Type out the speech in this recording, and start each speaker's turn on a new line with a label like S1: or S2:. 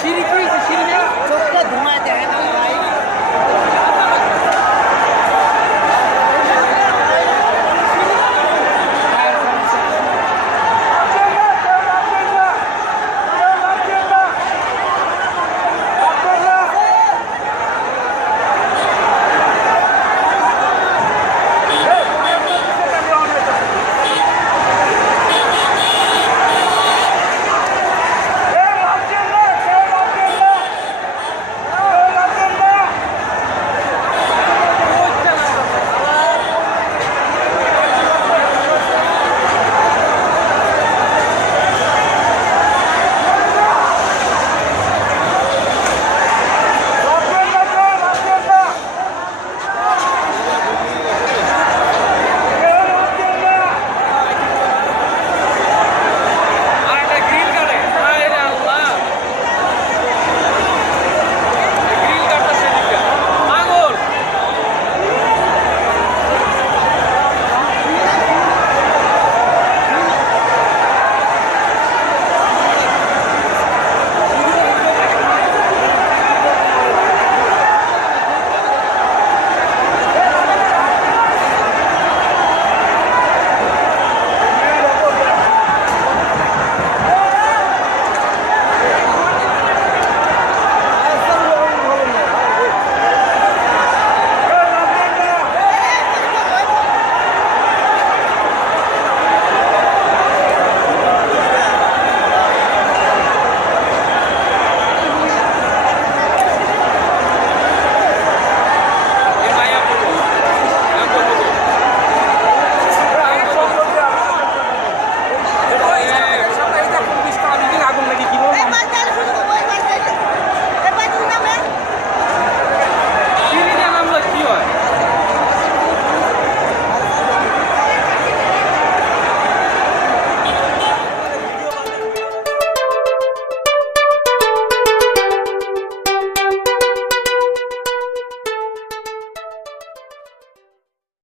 S1: Şirin